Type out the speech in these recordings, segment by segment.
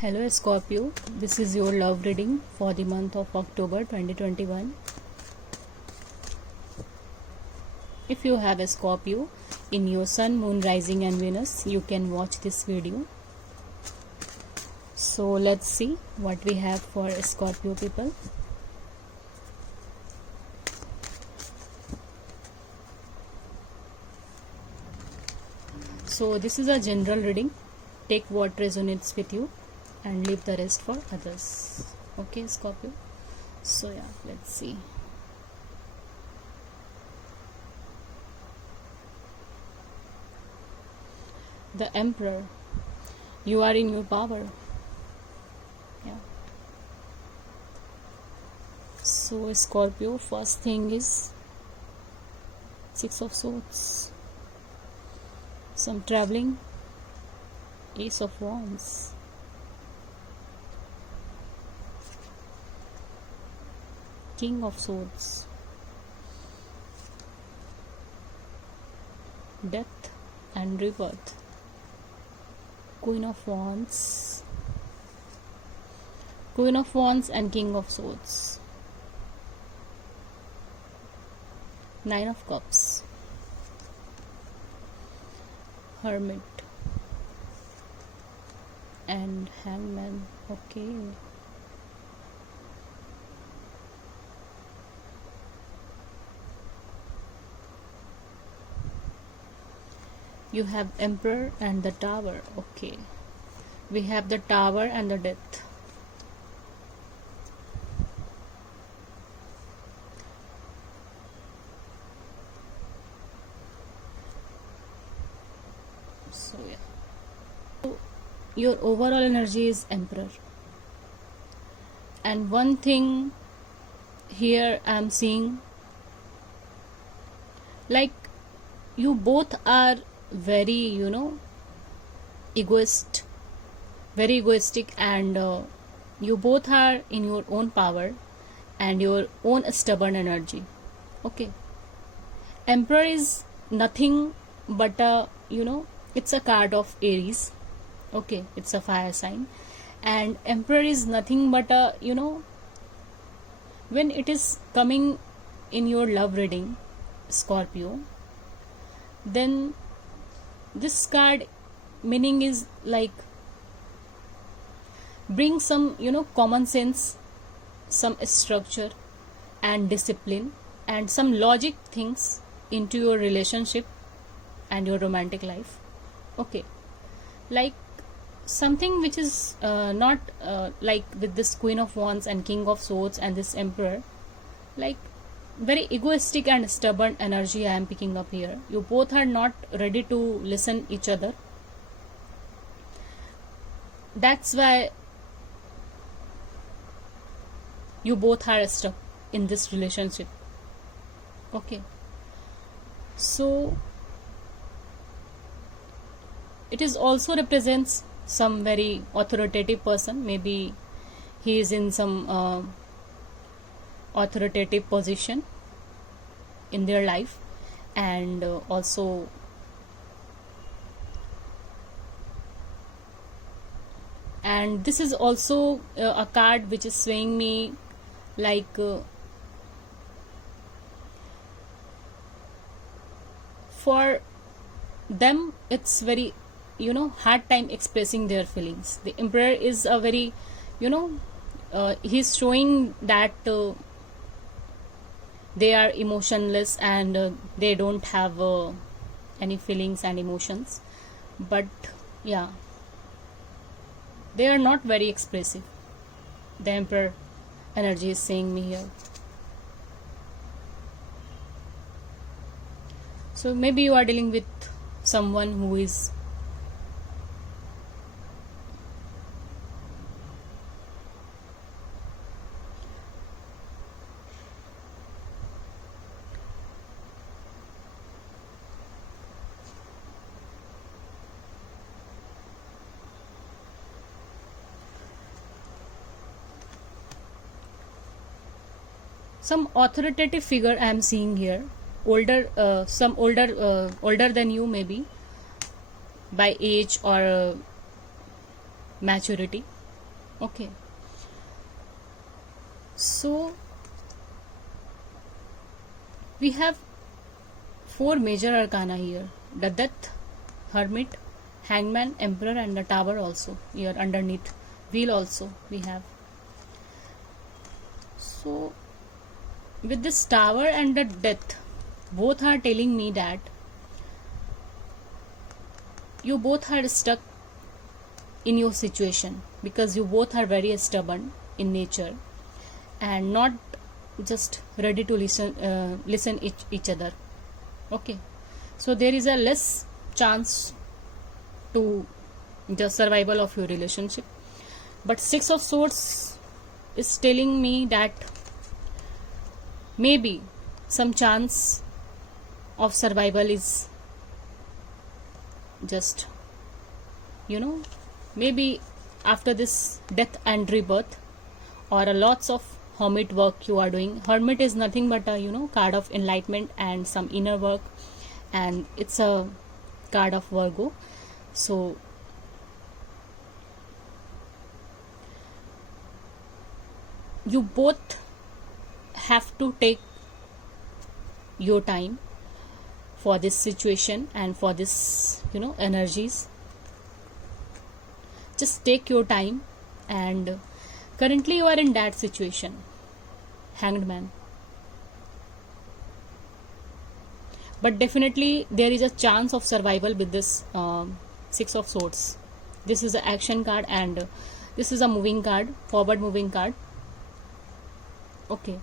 Hello Scorpio, this is your love reading for the month of October 2021. If you have a Scorpio in your Sun, Moon, Rising and Venus, you can watch this video. So let's see what we have for Scorpio people. So this is a general reading. Take what resonates with you and leave the rest for others. Okay, Scorpio. So yeah, let's see. The Emperor. You are in your power. Yeah. So Scorpio, first thing is Six of Swords. Some traveling. Ace of Wands. King of Swords. Death and rebirth. Queen of Wands. Queen of Wands and King of Swords. Nine of Cups. Hermit. And Hangman. Okay. You have Emperor and the Tower. Okay. We have the Tower and the Death. So yeah. So your overall energy is Emperor. And one thing here I am seeing, like you both are very very egoistic, and you both are in your own power and your own stubborn energy. Okay, Emperor is nothing but it's a card of Aries. Okay, it's a fire sign, and Emperor is nothing but when it is coming in your love reading, Scorpio, then this card meaning is like bring some common sense, some structure and discipline and some logic things into your relationship and your romantic life. Okay, like something which is not like with this Queen of Wands and King of Swords and this Emperor, like very egoistic and stubborn energy I am picking up here. You both are not ready to listen each other. That's why you both are stuck in this relationship. Okay, so it is also represents some very authoritative person. Maybe he is in some authoritative position in their life, and also and this is also a card which is swaying me like for them it's very hard time expressing their feelings. The Emperor is a very he's showing that they are emotionless and they don't have any feelings and emotions, but yeah, they are not very expressive. The Emperor energy is saying me here. So maybe you are dealing with someone who is some authoritative figure I am seeing here, some older than you, maybe by age or maturity. Okay, so we have four major arcana here: the Death, Hermit, Hangman, Emperor, and the Tower also here underneath. Wheel also we have. So with this Tower and the Death, both are telling me that you both are stuck in your situation, because you both are very stubborn in nature and not just ready to listen each other. Okay, so there is a less chance to the survival of your relationship. But Six of Swords is telling me that maybe some chance of survival is just, maybe after this death and rebirth, or a lots of hermit work you are doing. Hermit is nothing but a card of enlightenment and some inner work, and it's a card of Virgo. So you both have to take your time for this situation and for this energies. Just take your time, and currently you are in that situation, Hanged Man. But definitely there is a chance of survival with this Six of Swords. This is an action card, and this is a moving card, forward moving card. Okay,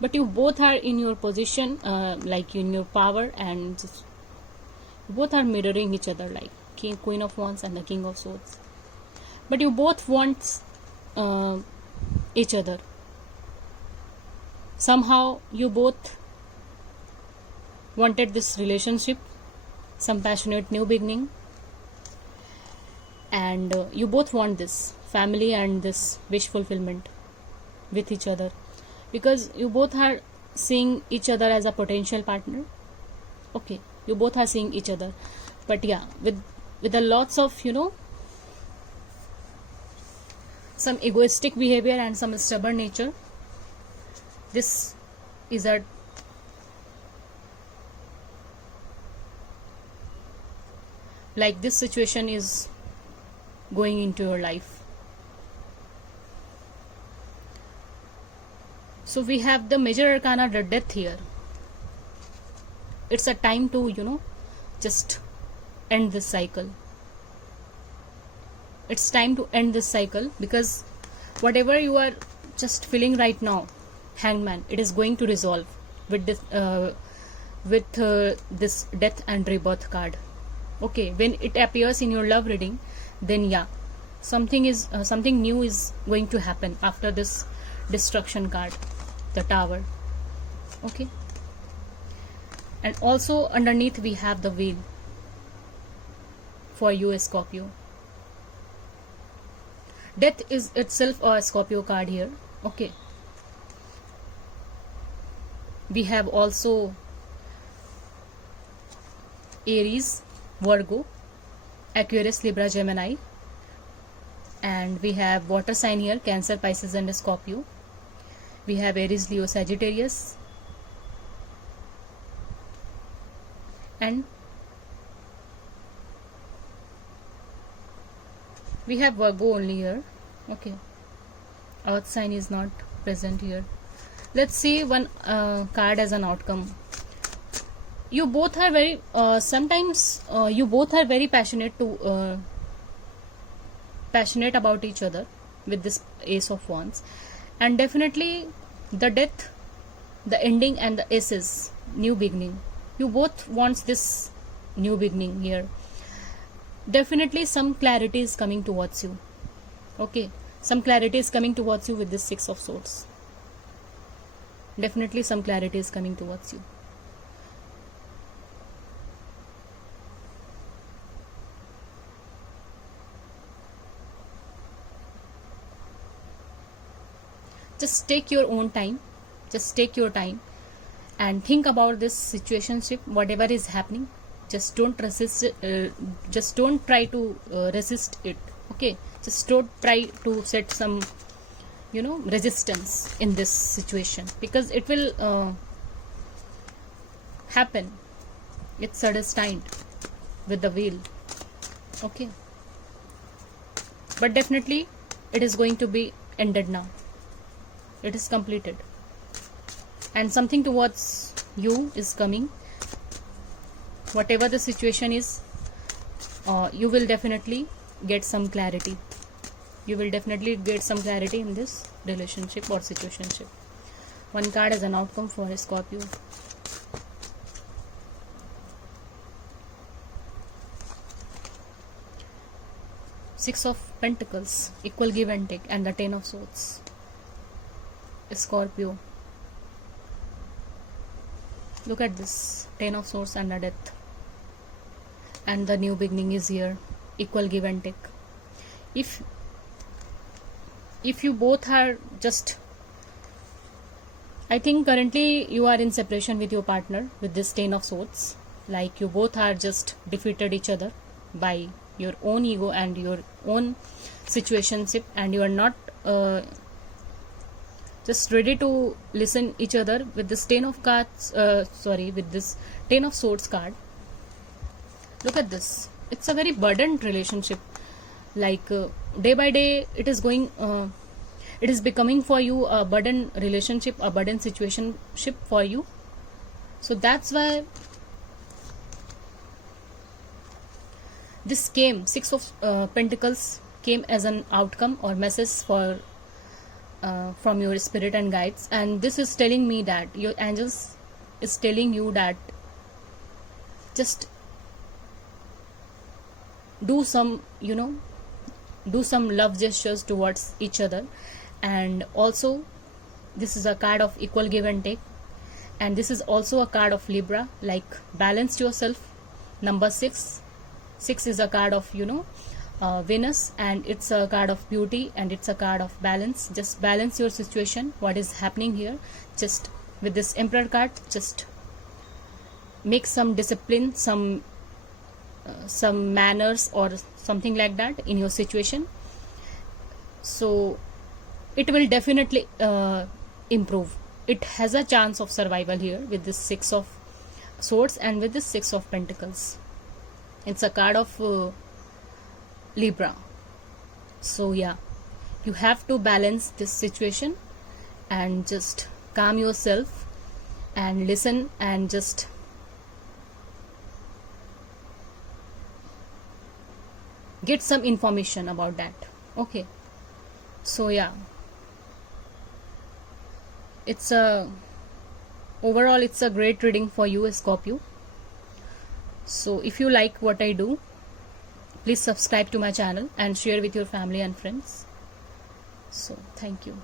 but you both are in your position, like in your power, and both are mirroring each other, like Queen of Wands and the King of Swords. But you both want each other. Somehow you both wanted this relationship, some passionate new beginning, and you both want this family and this wish fulfillment with each other, because you both are seeing each other as a potential partner. Okay, you both are seeing each other, but yeah, with a lots of some egoistic behavior and some stubborn nature. This is a like this situation is going into your life. So we have the major arcana, the Death here. It's a time to just end this cycle. It's time to end this cycle, because whatever you are just feeling right now, Hangman, it is going to resolve with this Death and Rebirth card. Okay, when it appears in your love reading, then yeah, something new is going to happen after this destruction card, the Tower. Okay, and also underneath we have the Wheel for you, Scorpio. Death is itself a Scorpio card here. Okay, we have also Aries, Virgo, Aquarius, Libra, Gemini, and we have water sign here, Cancer, Pisces, and Scorpio. We have Aries, Leo, Sagittarius, and we have Virgo only here. Okay, Earth sign is not present here. Let's see one card as an outcome. You both are very sometimes you both are very passionate about each other with this Ace of Wands, and definitely the Death, the ending, and the Aces, new beginning. You both want this new beginning here. Definitely some clarity is coming towards you. Okay, some clarity is coming towards you with this Six of Swords. Definitely some clarity is coming towards you. Just take your own time. Just take your time and think about this situationship, whatever is happening. Just don't resist it, just don't try to resist it. Okay, Just don't try to set some resistance in this situation, because it will happen. It's destined with the wheel. Okay, but definitely it is going to be ended now. It is completed, and something towards you is coming. Whatever the situation is, you will definitely get some clarity. You will definitely get some clarity in this relationship or situationship. One card as an outcome for a Scorpio. Six of Pentacles, equal give and take, and the Ten of Swords. Scorpio. Look at this, Ten of Swords and the Death. And the new beginning is here. Equal give and take. If you both are just, I think currently you are in separation with your partner with this Ten of Swords. Like you both are just defeated each other by your own ego and your own situationship, and you are not just ready to listen each other with this Ten of cards. With this Ten of Swords card. Look at this. It's a very burdened relationship. Like day by day, it is becoming for you a burden relationship, a burden situationship for you. So that's why this came, Six of Pentacles came as an outcome or message for from your spirit and guides, and this is telling me that your angels is telling you that just do some love gestures towards each other. And also this is a card of equal give and take, and this is also a card of Libra, like balance yourself. Number 6 is a card of Venus, and it's a card of beauty, and it's a card of balance. Just balance your situation, what is happening here. Just with this Emperor card, just make some discipline, some manners or something like that in your situation. So it will definitely improve. It has a chance of survival here with this Six of Swords and with this Six of Pentacles. It's a card of Libra. So yeah, you have to balance this situation and just calm yourself and listen and just get some information about that. Okay, so yeah, overall it's a great reading for you, Scorpio. So if you like what I do, please subscribe to my channel and share with your family and friends. So thank you.